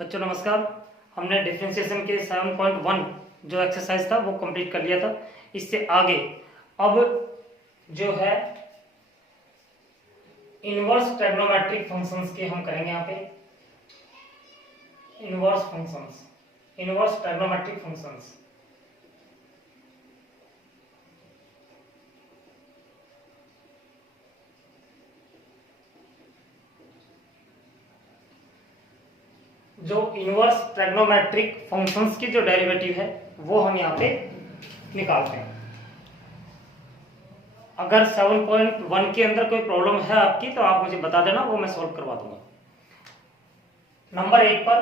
बच्चों नमस्कार। हमने डिफरेंशिएशन के 7.1 जो एक्सरसाइज था वो कंप्लीट कर लिया था। इससे आगे अब जो है इनवर्स ट्रिग्नोमेट्रिक फंक्शंस के हम करेंगे। यहाँ पे inverse functions, inverse trigonometric functions. जो इनवर्स ट्रिग्नोमेट्रिक फंक्शंस की जो डेरिवेटिव है वो हम यहाँ पे निकालते हैं। अगर 7.1 के अंदर कोई प्रॉब्लम है आपकी तो आप मुझे बता देना, वो मैं सॉल्व करवा दूंगा। नंबर 1 पर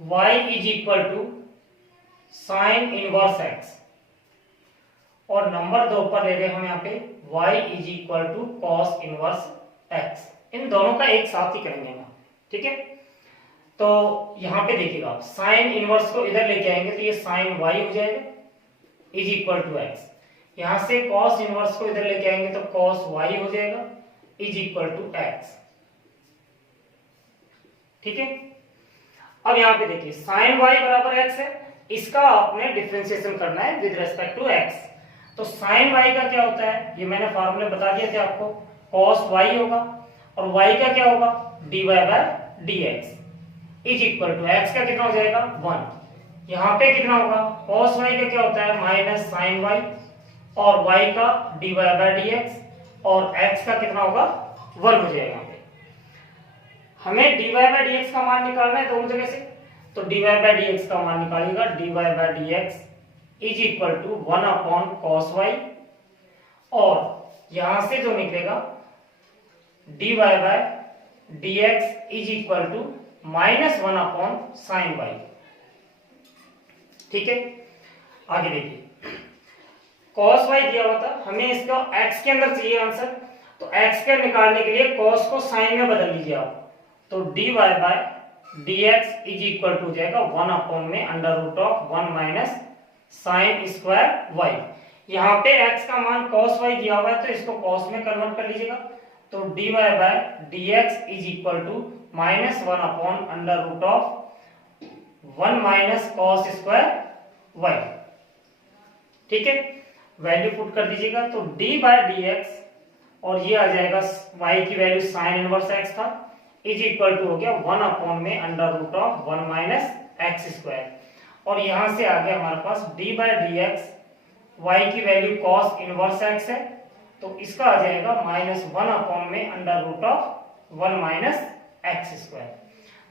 y is equal to sine inverse x और नंबर 2 पर ले रहे हैं हम यहाँ पे y is equal to cos inverse x। इन दोनों का एक साथ ही करेंगे हम, ठीक है। तो यहां पे देखिएगा आप साइन इनवर्स को इधर लेके आएंगे तो ये साइन y हो जाएगा इज इक्वल टू x। यहां से कॉस इनवर्स को इधर लेके आएंगे तो कॉस y हो जाएगा इज इक्वल टू x, ठीक है। अब यहां पे देखिए साइन y बराबर x है, इसका आपने डिफरेंशिएशन करना है विद रेस्पेक्ट टू x। तो साइन y का क्या होता है, ये मैंने फार्मूले बता दिए थे आपको। कॉस y होगा और y का क्या होगा dy by dx is equal to x का कितना हो जाएगा 1। यहाँ पे कितना होगा cos y का क्या होता है माइनस साइन y और y का dy बाय dx और x का कितना होगा 1 हो जाएगा। यहाँ पे हमें dy बाय dx का मान निकालना है दोनों जगह से, तो dy बाय dx का मान निकालिएगा dy by dx is equal to 1 upon cos y और यहां से जो निकलेगा dy by dx is equal to minus 1 upon sine y, ठीक है। आगे देखिए cos y दिया हुआ था, हमें इसका x के अंदर चाहिए आंसर, तो x के निकालने के लिए cos को साइन में बदल लीजिए आप, तो dy by dx is equal to जाएगा 1 अपॉन में under root of 1 minus sine square y। यहाँ पे x का मान cos y दिया हुआ है तो इसको cos में कन्वर्ट कर लीजिएगा, तो dy by dx is equal to minus 1 upon under root of 1 minus cos square y, ठीक है। वैल्यू पुट कर दीजिएगा तो d बाय dx और ये आ जाएगा y की वैल्यू साइन इनवर्स x था इज इक्वल टू हो गया 1 अपॉन में under root of 1 minus x square और यहां से आ गया हमारे पास d बाय dx, y की वैल्यू कॉस इनवर्स x है तो इसका आ जाएगा माइनस 1 अपॉन में under root of 1 minus x square.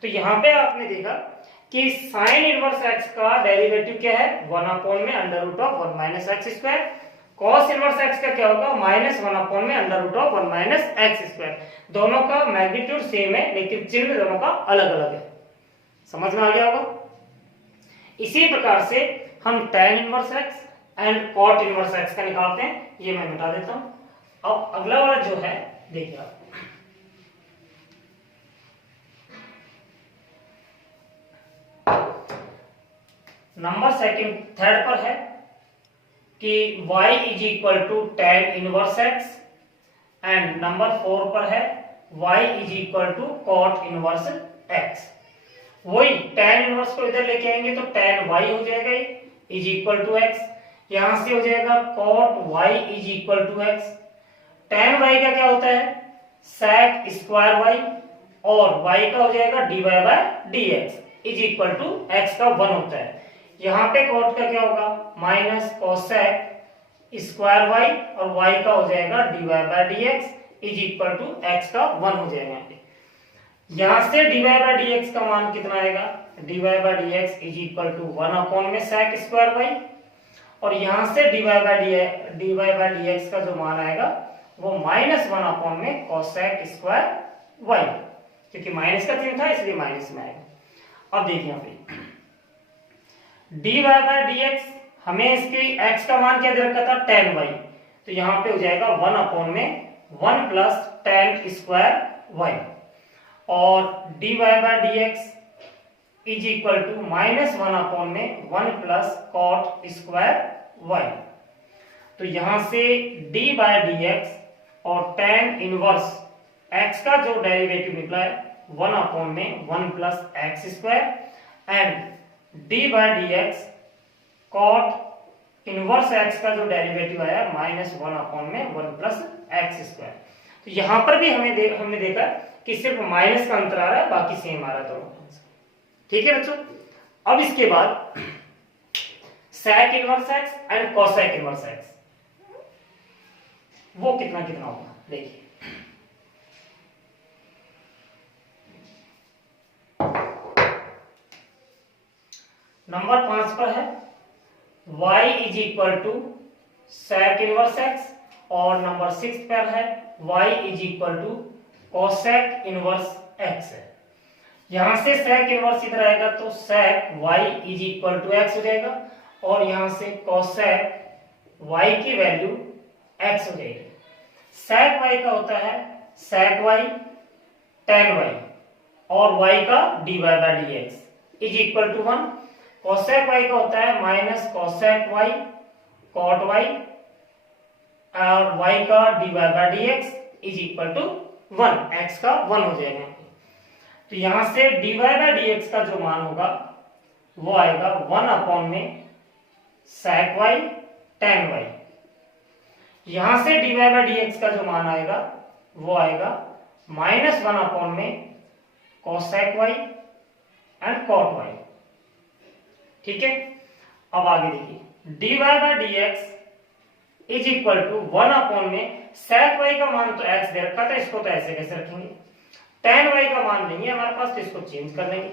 तो यहाँ पे आपने देखा कि साइन इनवर्स x का डेरिवेटिव क्या है 1 अपॉन में under root of 1 minus x square, cos inverse x का क्या होगा माइनस 1 अपॉन में under root of 1 minus x square. दोनों का मैग्नीट्यूड सेम है लेकिन चिन्ह दोनों का अलग अलग है, समझ में आ गया होगा। इसी प्रकार से हम tan inverse x and cot inverse x का निकालते हैं, ये मैं मिटा देता हूं। अब अगला वाला जो है देखिए आप नंबर थर्ड पर है कि y is equal to tan inverse x and number 4 पर है y is equal to cot inverse x। वही tan इनवर्स को इधर लेके आएंगे तो tan y हो जाएगा इज इक्वल टू x, यहां से हो जाएगा cot y is equal to x। tan y का क्या होता है sec स्क्वायर y और y का हो जाएगा dy by dx is equal to x का 1 होता है। यहाँ पे cot का क्या होगा माइनस cosec स्क्वायर y और y का हो जाएगा dy by dx is equal to x का 1 हो जाएगा। यहाँ पे यहाँ से dy बाय dx का मान कितना आएगा dy by dx is equal to 1 upon में sec स्क्वायर y और यहाँ से dy बाय dx का जो मान आएगा वो माइनस 1 अपॉन में cosec स्क्वायर y, क्योंकि माइनस का चिन्ह था इसलिए माइनस में आएगा। अब देखिए यहाँ पे dy बाय dx हमें इसकी x का मान क्या दे रखा था tan y, तो यहाँ पे हो जाएगा 1 अपॉन में 1 प्लस tan स्क्वायर y और dy by dx is equal to minus 1 upon में 1 प्लस cot स्क्वायर y। तो यहां से d बाय dx और tan इनवर्स x का जो डेरिवेटिव निकला है 1 अपॉन में 1 plus x square and d by d x cot inverse x का जो डेरिवेटिव आया -1 अपॉन में 1 प्लस एक्स स्क्वायर। तो यहां पर भी हमने देखा कि सिर्फ माइनस का अंतर आ रहा है, बाकी सेम आ रहा है दोनों। ठीक है बच्चों, अब इसके बाद sec inverse x and cosec inverse x, वो कितना कितना होगा देखिए। नंबर 5 पर है y is equal to sec inverse x, और नंबर 6 पर है y is equal to cosec inverse x है। यहां से sec इनवर्स इधर आएगा तो sec y is equal to x हो जाएगा, और यहां से cosec y की वैल्यू x हो जाएगी। sec y का होता है sec y tan y, और y का dy by dx is equal to 1। cosec y का होता है minus cosec y cot y, और y का dy by dx is equal to 1, x का 1 हो जाएगा। तो यहां से dy बाय dx का जो मान होगा वो आएगा 1 अपॉन में sec y tan y। यहां से dy बाय dx का जो मान आएगा वो आएगा -1 अपॉन में cosec y and cot y। ठीक है, अब आगे देखिए dy by dx is equal to 1 upon में sec y का मान तो x दे रखा था, इसको तो ऐसे कैसे रखेंगे। tan y का मान नहीं है हमारे पास, तो इसको चेंज कर लेंगे।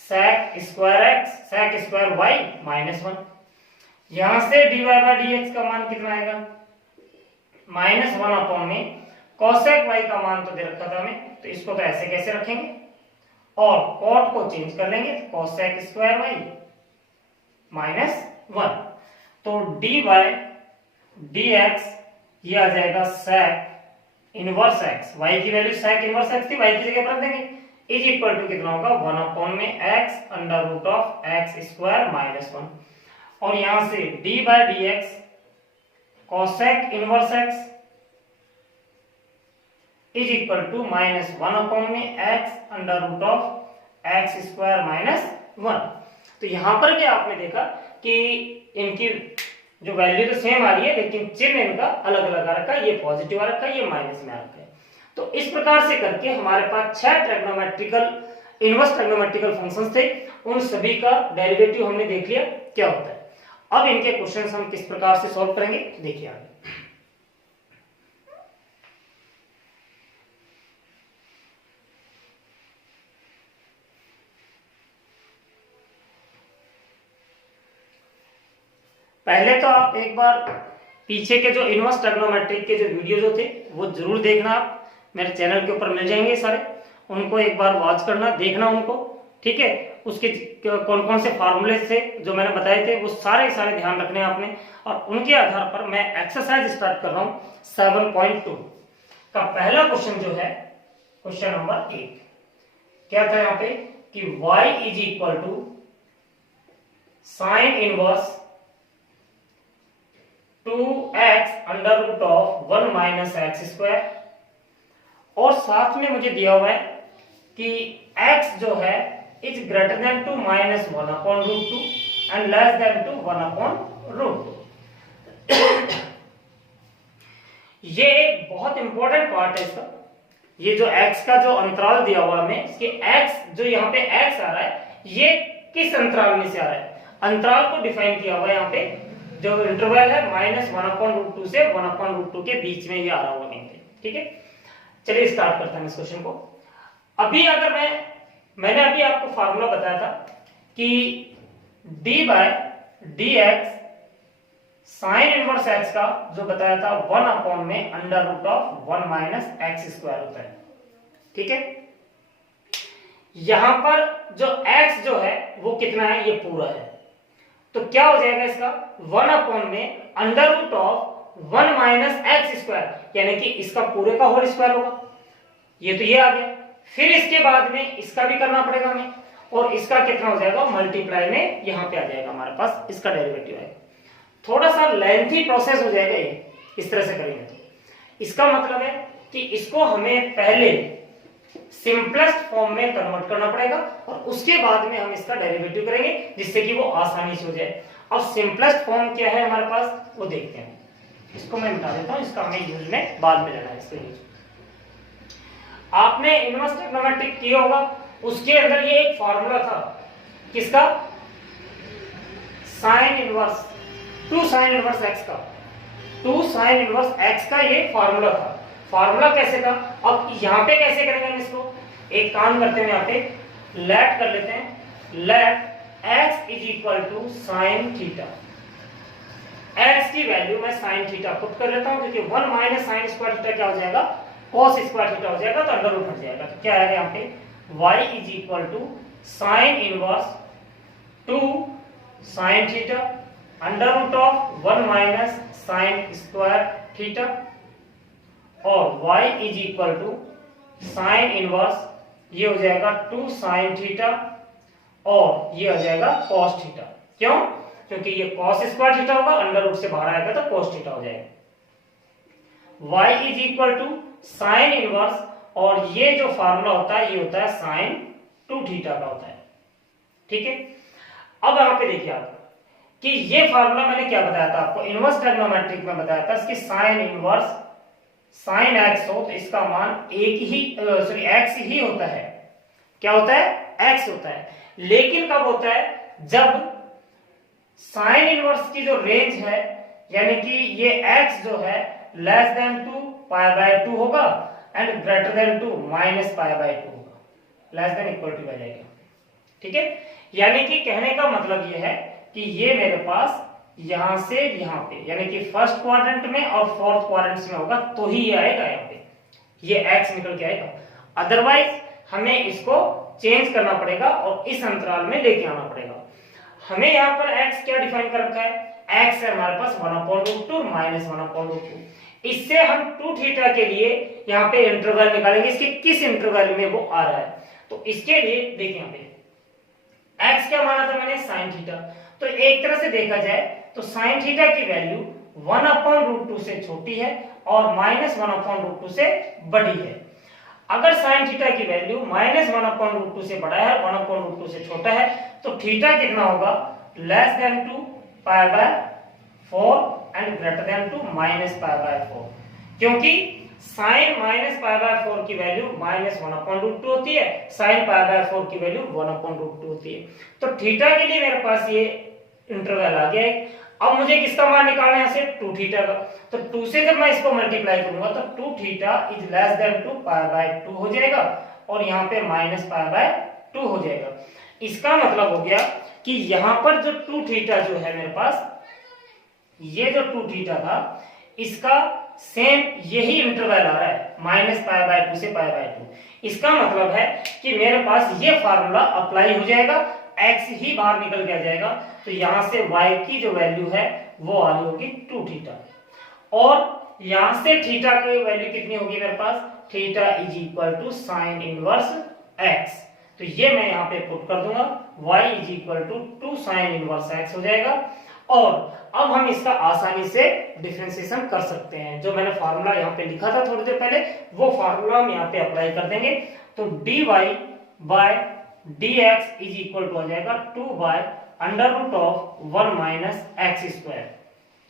sec square x sec square y -1। यहां से dy बाय dx का मान कितना आएगा -1 अपॉन में cosec y का मान तो दे रखा था हमें, तो इसको तो ऐसे कैसे रखेंगे, और cot को चेंज कर लेंगे, cosec स्क्वायर y -1। तो dy बाय dx ये आ जाएगा sec इनवर्स x, y की वैल्यू sec इनवर्स x थी, y की जगह पर रख देंगे, इज इक्वल टू कितना होगा 1 अपॉन में x under root of x square -1, और यहां से d by dx cosec inverse x is equal to -1 upon में x under root of x square -1। तो यहां पर क्या आपने देखा कि इनकी जो वैल्यू तो सेम आ रही है, लेकिन चिन्ह इनका अलग अलग आ रखा है, ये पॉजिटिव आ रखा है, ये माइनस में आ रखा है। तो इस प्रकार से करके हमारे पास 6 ट्रिग्नोमेट्रिकल इनवर्स ट्रिग्नोमेट्रिकल फंक्शंस थे, उन सभी का डेरिवेटिव हमने देख लिया क्या होता है। अब इनके क्वेश्चंस हम किस प्रकार से सॉल्व करेंगे देखिए आगे। पहले तो आप एक बार पीछे के जो इनवर्स ट्रिग्नोमेट्रिक के जो वीडियो जो थे वो जरूर देखना, आप मेरे चैनल के ऊपर मिल जाएंगे सारे, उनको एक बार वॉच करना, देखना उनको। ठीक है, उसके कौन कौन से फार्मूले थे जो मैंने बताए थे वो सारे ध्यान रखने हैं आपने, और उनके आधार पर मैं एक्सरसाइज स्टार्ट कर रहा हूं 7.2 का। पहला क्वेश्चन जो है क्वेश्चन नंबर 1 क्या था यहाँ पे कि y is equal to sine inverse 2x under root of 1 minus x square, और साथ में मुझे दिया हुआ है कि x जो है is greater than to -1 upon root 2 and less than to 1 upon root 2। ये एक बहुत इंपॉर्टेंट पार्ट है इसका, ये जो x का जो अंतराल दिया हुआ हमें, इसके x जो यहाँ पे x आ रहा है ये किस अंतराल में से आ रहा है, अंतराल को डिफाइन किया हुआ है यहाँ पे, जो इंटरवल है -1/√2 से 1/√2 के बीच में ये आ रहा होगा कहीं पे। ठीक है, चलिए स्टार्ट करते हैं इस क्वेश्चन को। अभी अगर मैंने अभी आपको फार्मूला बताया था कि d by dx sine inverse x का जो बताया था 1 अपॉन में under root of 1 minus x square होता है। ठीक है, यहां पर जो x जो है वो कितना है, ये पूरा है, तो क्या हो जाएगा इसका 1 अपॉन में under root of 1 minus x square, यानी कि इसका पूरे का होल स्क्वायर होगा, ये तो ये आ गया। फिर इसके बाद में इसका भी करना पड़ेगा हमें, और इसका कितना हो जाएगा मल्टीप्लाई में यहां पे आ जाएगा हमारे पास, इसका डेरिवेटिव आएगा। थोड़ा सा लेंथी प्रोसेस हो जाएगा ये, इस तरह से करेंगे तो। इसका मतलब है कि इसको हमें पहले सिंपलेस्ट फॉर्म में कन्वर्ट करना पड़ेगा और उसके बाद में हम इसका डेरिवेटिव करेंगे जिससे कि वो आसानी से हो जाए। अब सिंपलेस्ट फॉर्म क्या है हमारे पास वो देखते हैं। इसको मैं मिटा देता हूं, इसका हमें यूज में बाद में लेना है। इसके यूज आपने इनवर्स ट्रिग्नोमेट्रिक किया होगा, उसके अंदर ये एक फॉर्मूला था किसका, sign inverse 2 sine inverse x का, 2 साइन इनवर्स एक्स का ये फॉर्मूला था। फॉर्मूला कैसे था, अब यहां पे कैसे करेंगे हम इसको, एक काम करते हैं, यहां पे लेट कर लेते हैं, let x is equal to sine theta. x की वैल्यू मैं साइन थीटा पुट कर लेता हूं, क्योंकि 1 माइनस साइन स्क्वायर थीटा क्या हो जाएगा, cos स्क्वायर थीटा हो जाएगा, तो अंडर रूट हट जाएगा। तो क्या आएगा यहां पे, y is equal to sine inverse 2 sine theta under root of 1 minus sine square theta, और y is equal to sine inverse ये हो जाएगा 2 साइन थीटा और ये हो जाएगा cos थीटा। क्यों, क्योंकि ये cos स्क्वायर थीटा होगा, अंडर रूट से बाहर आएगा तो cos थीटा हो जाएगा। y is equal to sine inverse, और ये जो फार्मूला होता है ये होता है साइन 2 थीटा का होता है। ठीक है, अब यहां पे देखिए आप कि ये फार्मूला मैंने क्या बताया था आपको, इनवर्स ट्रिग्नोमेट्रिक में बताया था, इसकी साइन इनवर्स साइन एक्स हो तो इसका मान एक ही एक्स ही होता है। क्या होता है, एक्स होता है। लेकिन कब होता है, जब साइन इनवर्स की जो रेंज है, यानी कि ये एक्स जो है लेस देन 2 पाई बाय 2 होगा and greater then 2 minus pi by 2 होगा, लेस देन इक्वल टू आ जाएगा। ठीक है, यानी कि कहने का मतलब ये है कि ये मेरे पास यहां से यहां पे, यानी कि फर्स्ट क्वाड्रेंट में और फोर्थ क्वाड्रेंट में होगा तो ही ये आएगा, यहां पे ये x निकल के आएगा। अदरवाइज हमें इसको चेंज करना पड़ेगा और इस अंतराल में लेके आना पड़ेगा। हमें यहाँ पर x क्या डिफाइन कर रखा है, x है हमारे पास 1/√2 माइनस 1/√2। इससे हम 2 थीटा के लिए यहाँ पे इंटरवल निकालेंगे, इसके किस इंटरवल में वो आ रहा है। तो इसके लिए देखिए यहाँ पे x क्या माना था मैंने, साइन थीटा। तो एक तरह से देखा जाए तो साइन थीटा की वैल्यू 1/√2 से छोटी है और माइनस 1/√2 से बड़ी है। अगर साइन थीटा की वैल्यू माइनस 1/√2 से बड़ा है, 1/√2 से छोटा है, तो थीटा कितना होगा, less than 2 pi by 4 and greater then 2 minus pi by 4। क्योंकि साइन माइनस पाई बाय 4 की वैल्यू माइनस 1/√2 होती है, साइन पाई बाय 4 की वैल्यू 1/√2 होती है। तो थीटा के लिए मेरे पास ये इंटरवल आ गया है। अब मुझे किसका मान निकालना है, यहाँ से 2 थीटा का। तो 2 से जब मैं इसको मल्टीप्लाई करूंगा तो 2 theta is less then 2 pi by 2 हो जाएगा और यहाँ पे माइनस पाई बाय 2 हो जाएगा। इसका मतलब हो गया कि यहाँ पर जो 2 थीटा जो है मेरे पास, ये जो 2 थीटा था इसका सेम यही इंटरवल आ रहा है, माइनस पाई बाय 2 से पाई बाय 2। इसका मतलब है कि मेरे पास ये फार्मूला अप्लाई हो जाएगा, x ही बाहर निकल के आ जाएगा। तो यहां से y की जो वैल्यू है वो आ रही होगी 2 थीटा, और यहां से थीटा की वैल्यू कितनी होगी मेरे पास, theta is equal to sine inverse x। तो ये मैं यहां पे पुट कर दूंगा, y is equal to 2 sine inverse x हो जाएगा। और अब हम इसका आसानी से डिफरेंशिएशन कर सकते हैं। जो मैंने फार्मूला यहाँ पे लिखा था थोड़ी देर पहले, वो फार्मूला हम यहाँ पे अप्लाई कर देंगे। तो dy by dx is equal to आ जाएगा 2 by under root of 1 minus x square.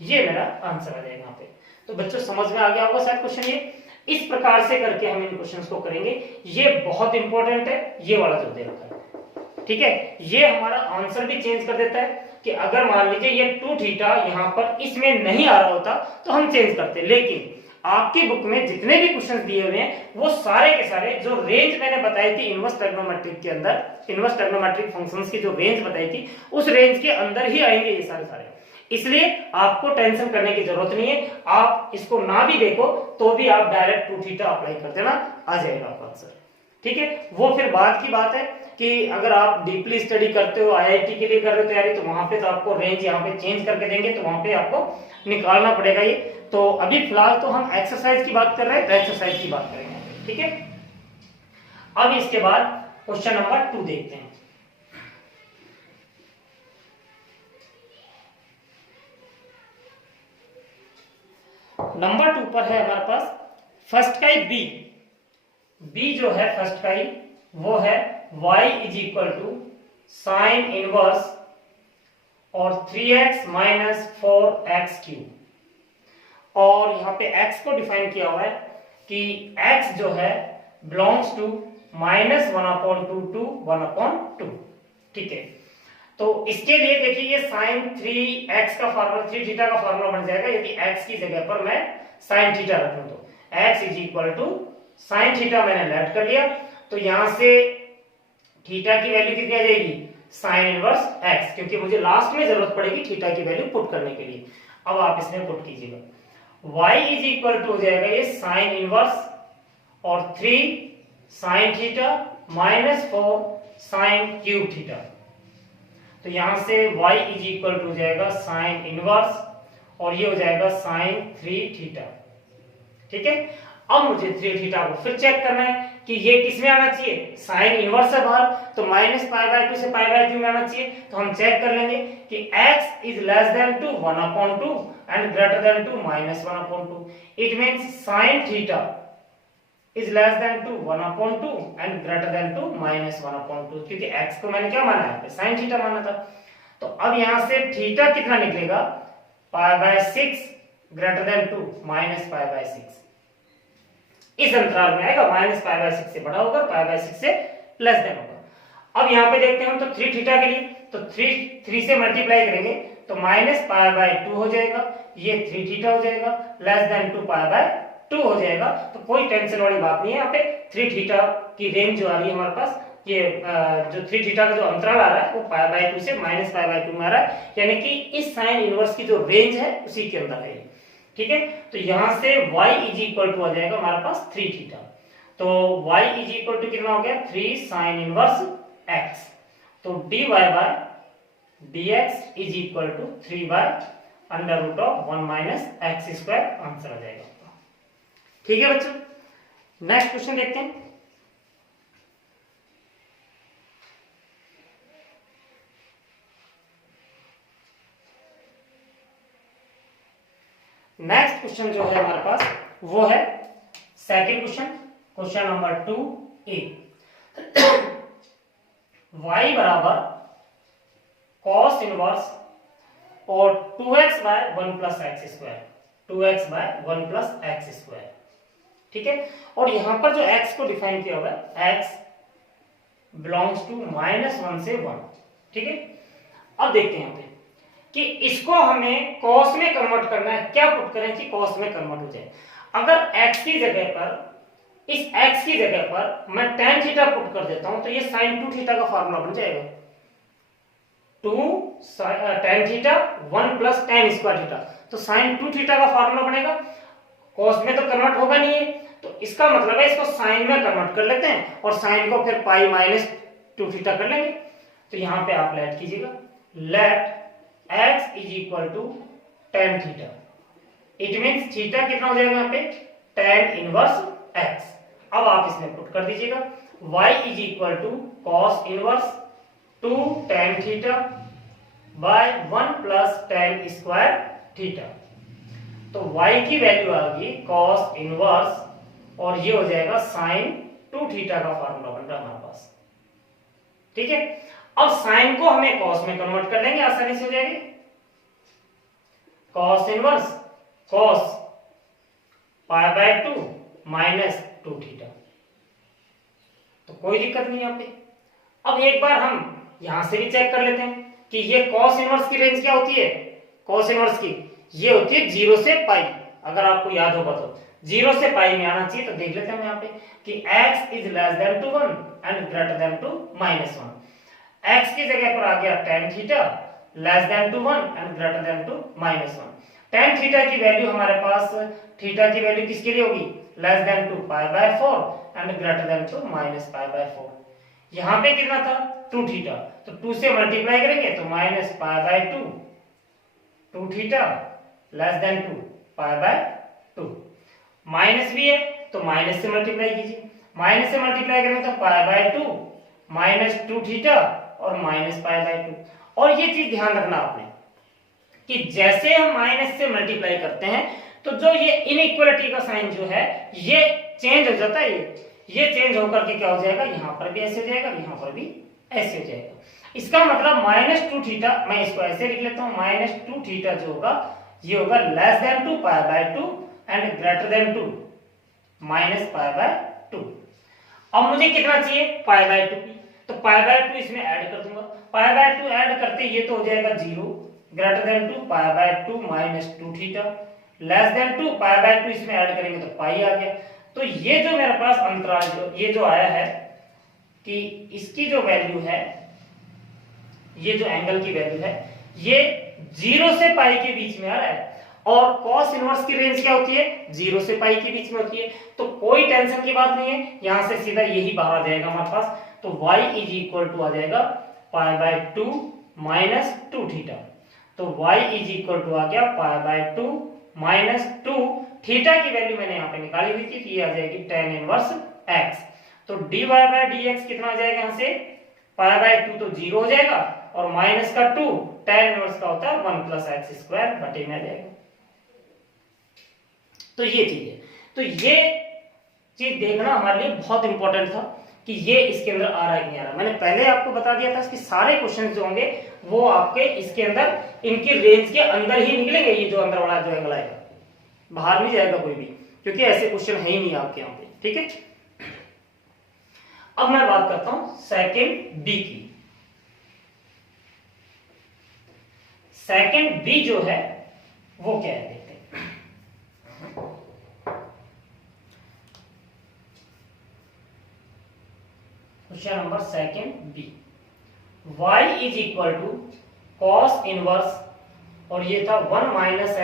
ये मेरा आंसर आ जाएगा यहाँ पे। तो बच्चों समझ में आ गया होगा शायद क्वेश्चन। ये इस प्रकार से करके हम इन क्वेश्चंस को करेंगे। ये बहुत इंपॉर्टेंट है, ये वाला जो दे रखा है। ठीक है, ये हमारा आंसर भी चेंज कर देता है कि अगर मान लीजिए ये 2 थीटा यहाँ पर इसमें नहीं आ रहा होता तो हम चेंज करते, लेकिन आपकी बुक में जितने भी क्वेश्चंस दिए हुए हैं वो सारे के सारे जो रेंज मैंने बताई थी इनवर्स ट्रिग्नोमेट्रिक के अंदर, इनवर्स ट्रिग्नोमेट्रिक फंक्शंस की जो रेंज बताई थी उस रेंज के अंदर ही आएंगे ये सारे। इसलिए आपको टेंशन करने की जरूरत नहीं है। आप इसको ना भी देखो तो भी आप डायरेक्ट 2 थीटा अप्लाई कर देना, आ जाएगा आपका आंसर। ठीक है, वो फिर बाद की बात है कि अगर आप डीपली स्टडी करते हो, आईआईटी के लिए कर रहे हो तैयारी, तो वहां पे तो आपको रेंज यहाँ पे चेंज करके देंगे, तो वहां पे आपको निकालना पड़ेगा ये। तो अभी फिलहाल तो हम एक्सरसाइज की बात कर रहे हैं, तो एक्सरसाइज की बात करेंगे। ठीक है, अब इसके बाद क्वेश्चन नंबर 2 देखते हैं। नंबर 2 पर है हमारे पास फर्स्ट का बी बी जो है फर्स्ट का ही वो है y is equal to sine inverse और 3x माइनस 4x क्यूब। और यहाँ पे x को डिफाइन किया हुआ है कि x जो है बिलोंग्स टू -1/2 टू 1/2। ठीक है, तो इसके लिए देखिए ये साइन 3x का फार्मूला 3 थीटा का फार्मूला बन जाएगा यदि x की जगह पर मैं साइन थीटा रखूं तो x is equal to sine theta मैंने लेट कर लिया, तो यहां से थीटा की वैल्यू कितनी आ जाएगी साइन इनवर्स x, क्योंकि मुझे लास्ट में जरूरत पड़ेगी थीटा की वैल्यू पुट करने के लिए। अब आप इसमें पुट कीजिएगा y इज इक्वल टू हो जाएगा ये साइन इनवर्स और 3 sine theta minus 4 sine cube theta. तो यहां से y इज इक्वल टू हो जाएगा साइन इनवर्स और ये हो जाएगा साइन 3 थीटा। ठीक है, अब मुझे 3 थीटा को फिर चेक करना है कि ये किस में आना चाहिए, साइन इनवर्स है बाहर तो -π/2 से π/2 में आना चाहिए। तो हम चेक कर लेंगे कि x is less than to 1/2 and greater than to -1/2। It means sine theta is less than to 1/2 and greater than to -1/2, क्योंकि x को मैंने क्या माना है साइन थीटा माना था। तो अब यहां से थीटा कितना निकलेगा π/6 ग्रेटर देन टू -π/6। इस अंतराल में आएगा, -π/6 से बड़ा होगा, π/6 से लेस देन होगा। अब यहाँ पे देखते हैं हम तो 3 थीटा के लिए तो 3 से मल्टीप्लाई करेंगे तो -π/2 हो जाएगा, ये 3 थीटा हो जाएगा, लेस देन 2π/2 हो जाएगा। तो कोई टेंशन वाली बात नहीं है, यहाँ पे 3 थीटा की रेंज जो आ रही है हमारे पास, ये जो 3 थीटा का जो अंतराल आ रहा है वो π/2 से -π/2 में आ रहा है, यानी कि इस साइन इनवर्स की जो रेंज है उसी के अंदर है। ठीक है, तो यहां से y इज इक्वल टू आ जाएगा हमारे पास 3 थीटा। तो y इज इक्वल टू कितना हो गया 3 साइन इनवर्स x। तो dy by dx is equal to 3 by under root of 1 minus x square answer आ जाएगा। ठीक है बच्चों, नेक्स्ट क्वेश्चन देखते हैं। नेक्स्ट क्वेश्चन जो है हमारे पास वो है second question, question number 2a। y बराबर cos इनवर्स और 2x by 1 plus x square, 2x by 1 plus x square. ठीक है, और यहां पर जो x को डिफाइन किया हुआ है x बिलोंग्स टू -1 से 1। ठीक है, अब देखते हैं यहाँ पे कि इसको हमें cos में कन्वर्ट करना है। क्या पुट करें कि cos में कन्वर्ट हो जाए। अगर x की जगह पर, इस x की जगह पर मैं tan थीटा पुट कर देता हूं तो ये sin 2 थीटा का फार्मूला बन जाएगा। 2 tan theta 1 plus tan square theta, तो sin 2 थीटा का फार्मूला बनेगा। cos में तो कन्वर्ट होगा नहीं है, तो इसका मतलब है इसको sin में कन्वर्ट कर लेते हैं और sin को फिर पाई माइनस 2 थीटा कर लेंगे। तो यहां पे आप लेट कीजिएगा, let x is equal to tan theta. It means theta कितना हो जाएगा यहाँ पे tan इनवर्स x। अब आप इसमें पुट कर दीजिएगा y is equal to cos inverse 2 tan theta by 1 plus tan square theta. तो y की वैल्यू आ गई cos इनवर्स और ये हो जाएगा sin 2 थीटा का फार्मूला बन रहा है हमारे पास। ठीक है, अब साइन को हमें cos में कन्वर्ट कर लेंगे, आसानी से हो जाएगी। cos inverse cos π/2 minus 2 theta, तो कोई दिक्कत नहीं यहाँ पे। अब एक बार हम यहां से भी चेक कर लेते हैं कि ये cos इनवर्स की रेंज क्या होती है। cos इनवर्स की ये होती है 0 से पाई, अगर आपको याद होगा तो 0 से पाई में आना चाहिए। तो देख लेते हैं यहाँ पे कि x is less than to 1 and greater than to -1। x की जगह पर आ गया tan theta less than to 1 and greater than to -1। tan theta की वैल्यू हमारे पास, थीटा की वैल्यू किसके लिए होगी less than to π/4 and greater than to -π/4। यहां पे कितना था 2 थीटा, तो 2 से मल्टीप्लाई करेंगे तो -π/2, 2 theta less than to π/2। Minus भी है तो माइनस से मल्टीप्लाई कीजिए, माइनस से मल्टीप्लाई करेंगे तो π/2 माइनस 2 थीटा और -π/2। और ये चीज ध्यान रखना आपने कि जैसे हम माइनस से मल्टीप्लाई करते हैं तो जो ये इनइक्वालिटी का साइन जो है ये चेंज हो जाता है। ये चेंज होकर के क्या हो जाएगा, यहाँ पर भी ऐसे हो जाएगा, यहाँ पर भी ऐसे हो जाएगा। इसका मतलब -2 थीटा, मैं इसको ऐसे लिख लेता हूँ, -2 थीटा जो होगा ये होगा less than 2 pi by 2 and greater then 2 minus pi by 2। अब मुझे कितना चाहिए, पाई बाय 2 की, तो पाई बाय 2 इसमें ऐड कर दूंगा। पाई बाय 2 ऐड करते ये तो हो जाएगा 0, greater than 2 pi by 2 -2 theta, less then 2 pi by 2 इसमें ऐड करेंगे तो पाई आ गया। तो ये जो मेरे पास अंतराल जो ये जो आया है कि इसकी जो वैल्यू है, ये जो एंगल की वैल्यू है ये 0 से पाई के बीच में आ रहा है, और कॉस इनवर्स की रेंज क्या होती है, 0 से पाई के बीच में होती है। तो कोई टेंशन की बात नहीं है, यहां से सीधा यही बाहर आ जाएगा हमारे पास। तो y इज इक्वल टू आ जाएगा पाई बाय 2 -2 थीटा। तो y इज इक्वल टू आ गया पाई बाय 2 -2 थीटा की वैल्यू मैंने यहाँ पे निकाली हुई थी, ये आ जाएगी tan इनवर्स x। तो dy बाय dx कितना आ जाएगा, यहाँ से पाई बाय 2 तो 0 हो जाएगा, और माइनस का 2 tan इनवर्स का होता है 1 + x² बटे में आ जाएगा। तो ये चीज है, तो ये चीज देखना हमारे लिए बहुत इंपॉर्टेंट था कि ये इसके अंदर आ रहा है कि नहीं आ रहा। मैंने पहले आपको बता दिया था कि सारे क्वेश्चन जो होंगे वो आपके इसके अंदर इनकी रेंज के अंदर ही निकलेंगे। ये जो अंदर वाला जो एंगल आएगा बाहर नहीं जाएगा कोई भी, क्योंकि ऐसे क्वेश्चन है ही नहीं आपके यहाँ पे, ठीक है। अब मैं बात करता हूं सेकंड बी की। सेकंड बी जो है वो क्या है, देखते हैं। Question number second B, y is equal to cos inverse, और ये था 1 -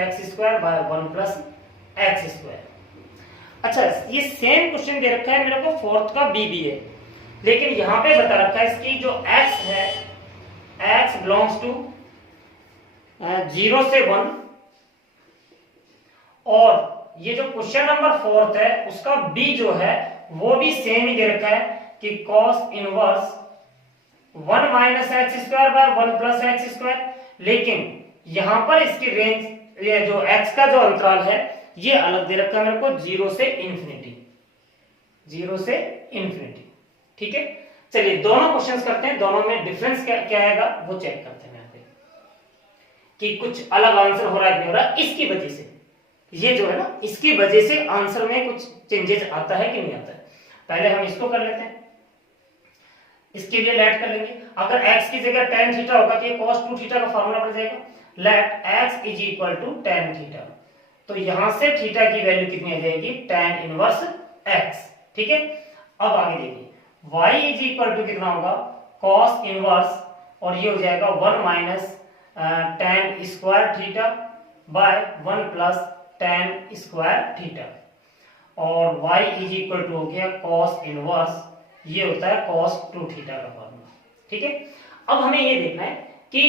x² बाय 1 + x²। अच्छा, ये सेम क्वेश्चन दे रखा है मेरे को, फोर्थ का बी भी है, लेकिन यहां पे बता रखा है इसकी जो x है, x बिलोंग्स टू 0 से 1, और ये जो क्वेश्चन नंबर फोर्थ है उसका b जो है वो भी सेम ही दे रखा है कि cos inverse 1 - x² bye 1 + x², लेकिन यहां पर इसकी रेंज, ये जो x का जो अंतराल है ये अलग दे रखा है मेरे को, 0 से इन्फिनिटी, 0 से इन्फिनिटी, ठीक है। चलिए दोनों क्वेश्चंस करते हैं, दोनों में डिफरेंस क्या आएगा वो चेक करते हैं यहाँ पे, कि कुछ अलग आंसर हो रहा है, नहीं हो रहा, इसकी वजह से, ये जो है ना इसकी वजह से आंसर में कुछ चेंजेस आता है कि नहीं आता है। पहले हम इसको कर लेते हैं, इसके लिए लेट कर लेंगे। अगर x की जगह tan थीटा होगा तो ये cos 2 थीटा का फार्मूला बन जाएगा, let x is equal to tan theta. तो यहां से थीटा की वैल्यू कितनी आ जाएगी, tan इनवर्स x, ठीक है। अब आगे देखिए, y इज इक्वल टू कितना होगा, cos इनवर्स, और ये हो जाएगा 1 - tan² theta by 1 + tan² theta, और y इज इक्वल टू हो गया cos इनवर्स, ये होता है cos 2 थीटा का फॉर्मूला, ठीक है। अब हमें ये देखना है कि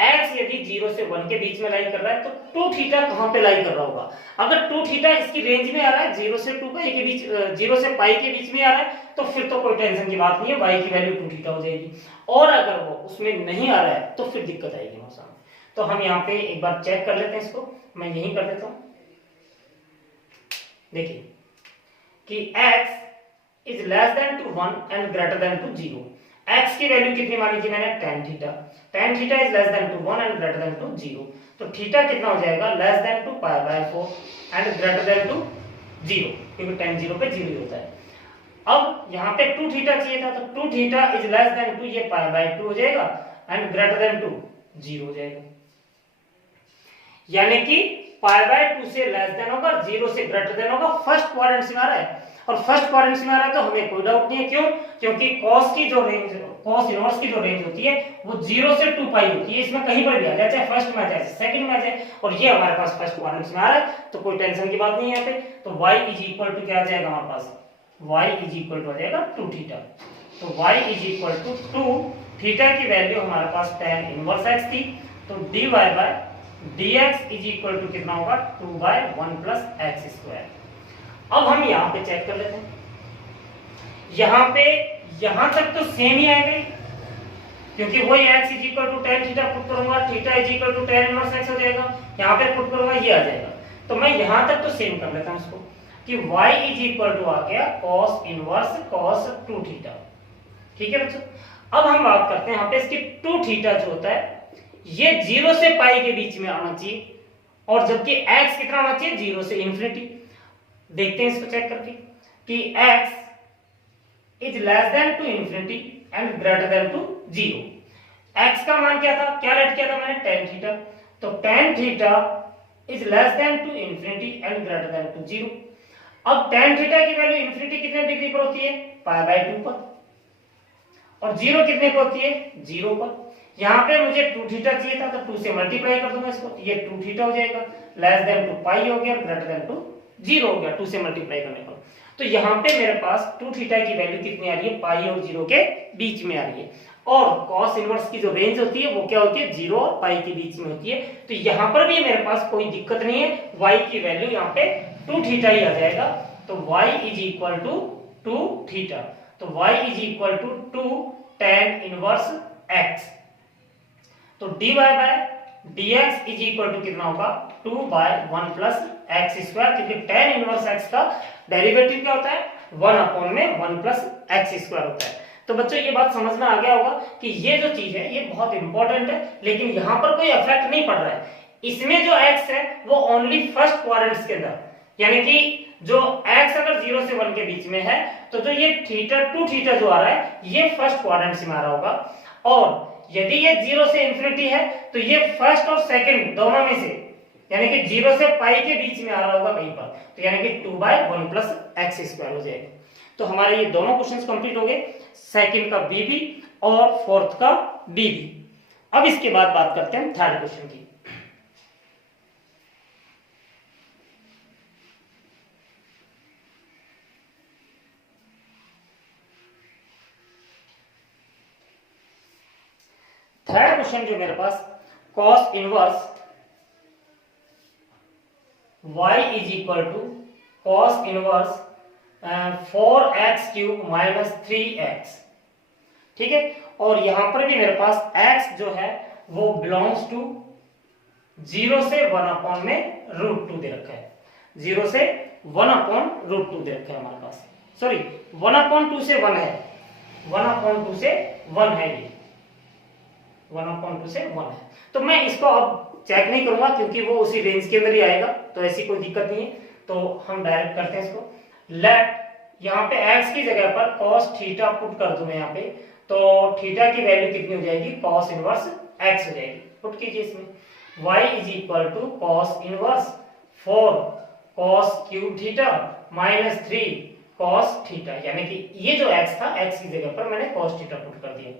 x यदि 0 से 1 के बीच में लाई कर रहा है तो 2 थीटा कहां पे लाई कर रहा होगा। अगर 2 थीटा इसकी रेंज में आ रहा है, 0 से 2 पाई के बीच, 0 से पाई के बीच में आ रहा है, तो फिर तो कोई टेंशन की बात नहीं है, y की वैल्यू 2 थीटा हो जाएगी। और अगर वो उसमें नहीं आ रहा है तो फिर दिक्कत आएगी मौसम। तो हम यहाँ पे एक बार चेक कर लेते हैं इसको, मैं यही कर देता हूं। देखिए कि x is less than to 1 and greater than to 0। x की वैल्यू कितनी मानी थी मैंने, tan theta. tan theta is less than to 1 and greater than to 0। तो थीटा कितना हो जाएगा, less than to pi by 4 and greater than to 0, क्योंकि tan 0 पे 0 ही होता है। अब यहाँ पे 2 थीटा चाहिए था, तो 2 थीटा इज लेस देन 2, ये पाई बाय 2 हो जाएगा, एंड ग्रेटर देन टू 0 हो जाएगा। यानी कि पाई बाय 2 से लेस देन होगा, 0 से ग्रेटर देन होगा, फर्स्ट क्वाड्रेंट में आ रहा है। और फर्स्ट क्वाड्रेंट में आ रहा है तो हमें कोई डाउट नहीं है, क्यों, क्योंकि cos की जो रेंज, cos इनवर्स की जो रेंज होती है वो 0 से 2 पाई होती है। इसमें कहीं पर भी आ जाए, चाहे फर्स्ट में आ जाए, सेकंड में आ जाए, और ये हमारे पास फर्स्ट क्वाड्रेंट में आ रहा है, तो कोई टेंशन की बात नहीं है यहाँ पे। तो y इज इक्वल टू क्या आ जाएगा हमारे पास, y इज इक्वल टू आ जाएगा 2 थीटा। तो y is equal to 2 theta की वैल्यू हमारे पास tan इनवर्स x थी, तो dy by dx is equal to कितना होगा, 2 बाय 1 + x²। अब हम यहाँ पे चेक कर लेते हैं, यहाँ पे यहाँ तक तो सेम ही आएगा, क्योंकि वही x is equal to tan theta put करूंगा, theta is equal to tan inverse x हो जाएगा, यहाँ पे पुट करूंगा ये आ जाएगा। तो मैं यहाँ तक तो सेम कर लेता हूँ इसको। कि y इज इक्वल टू आ गया cos इनवर्स cos 2 थीटा। ठीक है बच्चों, अब हम बात करते हैं यहाँ पे इसकी 2 थीटा जो होता है ये 0 से पाई के बीच में आना चाहिए, और जबकि x कितना आना चाहिए 0 से इन्फिनिटी। देखते हैं इसको चेक करके कि x is less than to infinity and greater than to 0। x का मान क्या था, क्या लेट किया था मैंने, tan थीटा। तो tan theta is less than to infinity and greater than to 0। अब tan थीटा की वैल्यू इन्फिनिटी कितने डिग्री पर होती है, π/2 पर, और 0 कितने पर होती है, 0 पर। यहाँ पे मुझे 2 थीटा चाहिए था, तो 2 से मल्टीप्लाई कर दूंगा इसको, ये 2 थीटा हो जाएगा, लेस देन टू पाई हो गया, ग्रेटर देन टू 0 हो गया 2 से मल्टीप्लाई करने पर। तो यहाँ पे मेरे पास 2 थीटा की वैल्यू कितनी आ रही है, पाई और 0 के बीच में आ रही है। और cos इनवर्स की जो रेंज होती है वो क्या होती है, 0 और पाई के बीच में होती है। तो यहाँ पर भी मेरे पास कोई दिक्कत नहीं है, y की वैल्यू यहाँ पे 2 थीटा ही आ जाएगा। तो y is equal to 2 theta. तो y is equal to 2 tan inverse x। तो dy by dx is equal to कितना होगा, 2/1 प्लस एक्स स्क्वायर, क्योंकि tan इनवर्स x का डेरिवेटिव क्या होता है, 1 में 1 प्लस एक्स स्क्वायर होता है। तो बच्चों ये बात समझ में आ गया होगा कि ये जो चीज है ये बहुत इंपॉर्टेंट है, लेकिन यहाँ पर कोई इफेक्ट नहीं पड़ रहा है। इसमें जो x है वो ओनली फर्स्ट क्वाड्रेंट्स के अंदर, यानी कि जो x अगर 0 से 1 के बीच में है तो जो ये थीटा 2 थीटा जो आ रहा है ये फर्स्ट क्वाड्रेंट में आ रहा होगा, और यदि ये 0 से इन्फिनिटी है तो ये फर्स्ट और सेकंड दोनों में से, यानी कि 0 से पाई के बीच में आ रहा होगा कहीं पर, तो यानी कि 2/1 प्लस एक्स स्क्वायर हो जाएगा। तो हमारे ये दोनों क्वेश्चंस कंप्लीट हो गए, सेकंड का बी भी और फोर्थ का बी भी। अब इसके बाद बात करते हैं थर्ड क्वेश्चन की। थर्ड क्वेश्चन जो मेरे पास, cos inverse y is equal to cos inverse 4x³ minus 3x। ठीक है, और यहां पर भी मेरे पास x जो है वो बिलोंग्स टू 0 से 1 में √2 दे रखा है, 0 से 1/√2 दे रखा है हमारे पास, सॉरी 1/2 से 1 है, 1/2 से 1 है, ये 1/2 से 1 है। तो मैं इसको अब चेक नहीं करूंगा क्योंकि वो उसी रेंज के अंदर ही आएगा, तो ऐसी कोई दिक्कत नहीं है। तो हम डायरेक्ट करते हैं इसको, लेट यहाँ पे x की जगह पर cos थीटा पुट कर दूं मैं यहाँ पे, तो थीटा की वैल्यू कितनी हो जाएगी, cos इनवर्स x हो जाएगी। पुट कीजिए इसमें, y is equal to cos inverse 4 cos³ theta minus 3 cos theta, यानी कि ये जो x था x की जगह पर मैंने cos थीटा पुट कर दिया।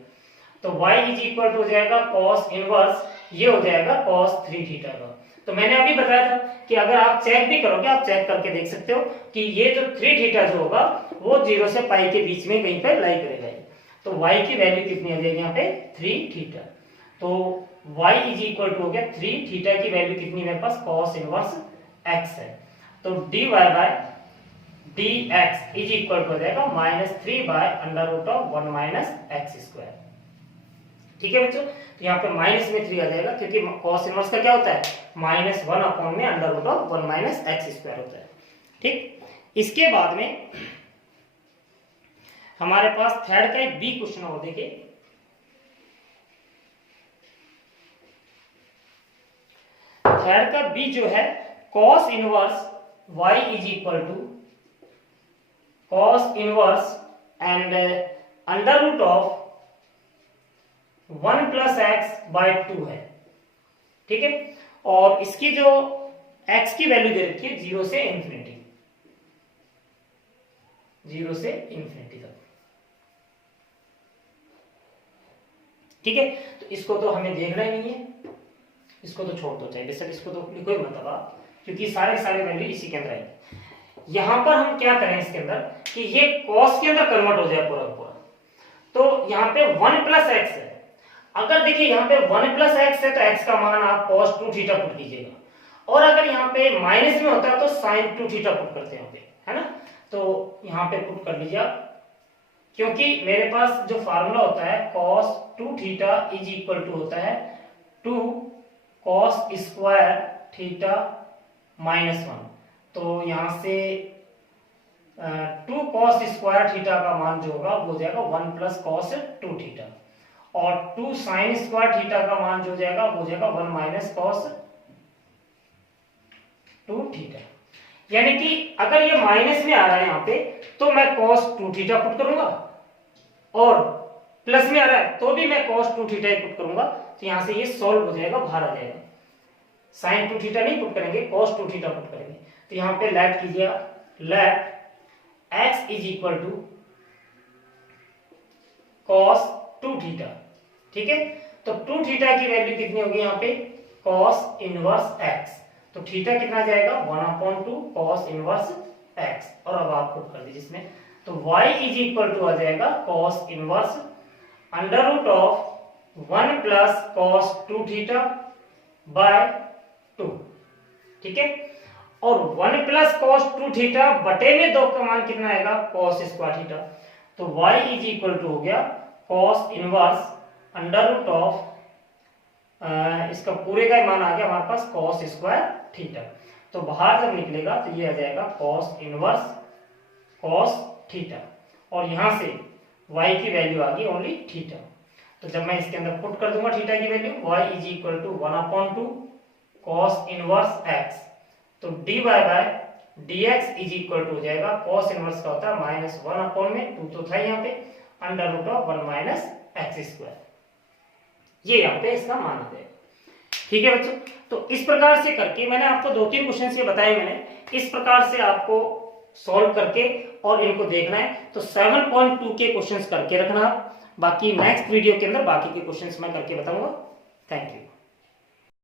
तो y इज इक्वल टू हो जाएगा cos इनवर्स, ये हो जाएगा cos 3 थीटा का। तो मैंने अभी बताया था कि अगर आप चेक भी करोगे, आप चेक करके देख सकते हो कि ये जो 3 थीटा जो होगा वो 0 से पाई के बीच में कहीं पर लाई करेगा। तो y की वैल्यू कितनी आ जाएगी यहाँ पे, 3 थीटा। तो y इज इक्वल टू हो गया 3 थीटा की वैल्यू कितनी मेरे पास, cos इनवर्स x है। तो dy by dx is equal to हो जाएगा -3/√1 माइनस एक्स स्क्वायर। ठीक है बच्चों, तो यहाँ पे माइनस में 3 आ जाएगा क्योंकि cos इनवर्स का क्या होता है, -1 में √1 माइनस एक्स स्क्वायर होता है। ठीक, इसके बाद में हमारे पास थर्ड का एक बी क्वेश्चन और देखिए, थर्ड का बी जो है, cos inverse y is equal to cos inverse and √1 plus x/2 है। ठीक है, और इसकी जो x की वैल्यू दे रखी है 0 से इन्फिनिटी, 0 से इन्फिनिटी तक। ठीक है, तो इसको तो हमें देखना ही नहीं है, इसको तो छोड़ दो, चाहे बेशक इसको तो लिखो ही मत अब, क्योंकि सारे वैल्यू इसी के अंदर आएंगे। यहां पर हम क्या करें इसके अंदर कि ये cos के अंदर कन्वर्ट हो जाए पूरा पूरा। तो यहाँ पे 1 प्लस एक्स है, अगर देखिए यहाँ पे 1 प्लस एक्स है तो x का मान आप cos 2 थीटा पुट कीजिएगा, और अगर यहाँ पे माइनस में होता है तो sin 2 थीटा पुट करते हैं यहाँ पे, है ना। तो यहाँ पे पुट कर लीजिए आप, क्योंकि मेरे पास जो फार्मूला होता है cos 2 theta is equal to होता है 2 cos स्क्वायर थीटा -1। तो यहाँ से 2 cos स्क्वायर थीटा का मान जो होगा वो हो जाएगा 1 प्लस कॉस 2 थीटा, और 2 साइन स्क्वायर थीटा का मान जो हो जाएगा वो हो जाएगा 1 माइनस कॉस 2 थीटा। यानी कि अगर ये माइनस में आ रहा है यहाँ पे तो मैं cos 2 थीटा पुट करूंगा, और प्लस में आ रहा है तो भी मैं cos 2 थीटा ही पुट करूंगा। तो यहां से ये सॉल्व हो जाएगा, बाहर आ जाएगा। sin 2 थीटा नहीं पुट करेंगे, cos 2 थीटा पुट करेंगे। तो यहाँ पे लेट कीजिए, let x is equal to cos 2 theta. ठीक है, तो 2 थीटा की वैल्यू कितनी होगी यहाँ पे, cos इनवर्स x। तो थीटा कितना जाएगा 1/2 cos इनवर्स x, और अब आप पुट कर दीजिए इसमें। तो y इज इक्वल टू आ जाएगा cos inverse under root of 1 plus cos 2 theta by 2। ठीक है, और 1 प्लस cos 2 थीटा बटे में 2 का मान कितना आएगा cos स्क्वायर थीटा। तो y इज इक्वल टू हो गया cos inverse under root of इसका पूरे का मान आ गया हमारे पास cos स्क्वायर थीटा। तो बाहर जब निकलेगा तो ये आ जाएगा cos इनवर्स cos थीटा, और यहां से y की वैल्यू आ गई ओनली थीटा। तो जब मैं इसके अंदर पुट कर दूंगा थीटा की value, y is equal to 1/2 cos inverse x, तो dy by dx is equal to हो जाएगा cos इनवर्स का होता है माइनस 1 में 2 तो था यहाँ पे under root of 1 minus x square. ये यहाँ पे इसका मान आ जाएगा। ठीक है बच्चों, तो इस प्रकार से करके मैंने आपको 2-3 क्वेश्चन ये बताए, मैंने इस प्रकार से आपको सॉल्व करके और इनको देखना है। तो 7.2 के क्वेश्चंस करके रखना, बाकी नेक्स्ट वीडियो के अंदर बाकी के क्वेश्चंस मैं करके बताऊंगा। Thank you.